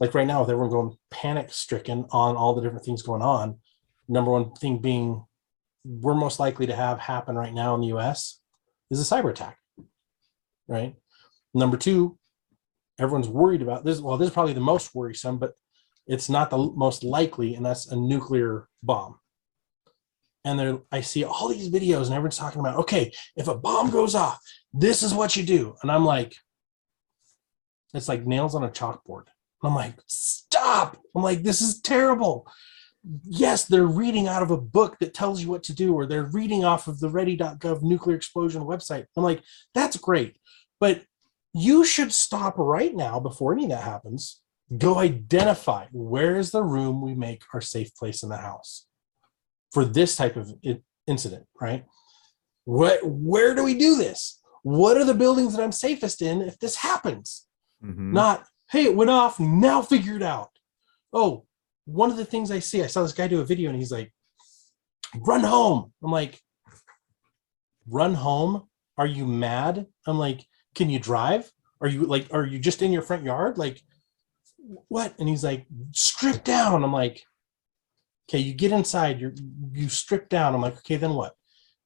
like right now with everyone going panic stricken on all the different things going on, number one thing being we're most likely to have happen right now in the US is a cyber attack, right? Number two, everyone's worried about this. Well, this is probably the most worrisome, but it's not the most likely, and that's a nuclear bomb. And I see all these videos and everyone's talking about, okay, if a bomb goes off, this is what you do. And I'm like, it's like nails on a chalkboard. I'm like, stop. I'm like, this is terrible. Yes, they're reading out of a book that tells you what to do, or they're reading off of the ready.gov nuclear explosion website. I'm like, that's great. But you should stop right now before any of that happens. Go identify where is the room we make our safe place in the house for this type of incident, right? Where do we do this? What are the buildings that I'm safest in if this happens? Not, hey, it went off, now figure it out. Oh, one of the things I saw this guy do a video and he's like, run home. I'm like, run home? Are you mad? I'm like, can you drive? Are you just in your front yard? Like, what? And he's like, strip down. I'm like, okay, you get inside, you strip down. I'm like, okay, then what?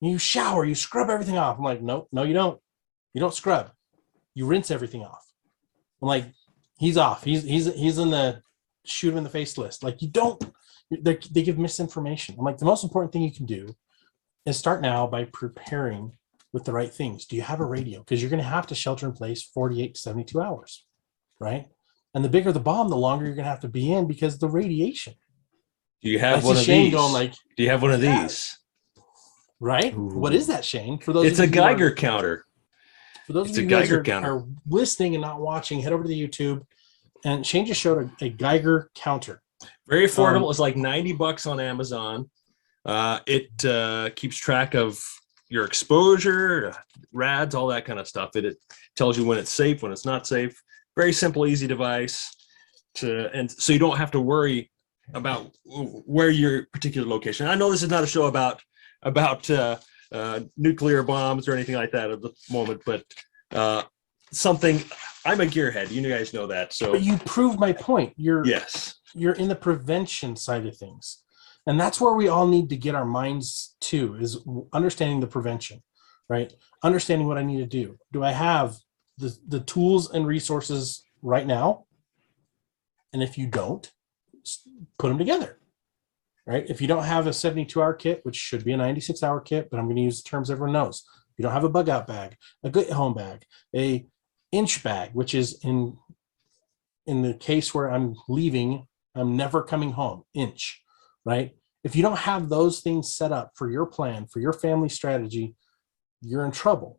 You shower, you scrub everything off. I'm like, no, you don't. You don't scrub. You rinse everything off. I'm like, he's off. He's in the shoot him in the face list. Like, you don't, they give misinformation. I'm like, the most important thing you can do is start now by preparing with the right things. Do you have a radio? Because you're going to have to shelter in place 48 to 72 hours, right? And the bigger the bomb, the longer you're going to have to be in because the radiation. Do you have one of these? Do you have one of these? Right? Ooh. What is that, Shane? For those, it's a Geiger counter. For those of you guys are listening and not watching, head over to the YouTube, and Shane just showed a Geiger counter. Very affordable. It's like $90 on Amazon. It keeps track of your exposure, rads, all that kind of stuff. It tells you when it's safe, when it's not safe. Very simple, easy device and so you don't have to worry about where your particular location. I know this is not a show about nuclear bombs or anything like that at the moment, but something. I'm a gearhead. You guys know that. So, but you proved my point. You're in the prevention side of things, and that's where we all need to get our minds to, is understanding the prevention, right? Understanding what I need to do. Do I have the tools and resources right now? And if you don't, put them together, right? If you don't have a 72-hour kit, which should be a 96-hour kit, but I'm going to use the terms everyone knows. You don't have a bug out bag, a good home bag, a inch bag, which is in the case where I'm leaving, I'm never coming home, inch, right? If you don't have those things set up for your plan, for your family strategy, you're in trouble.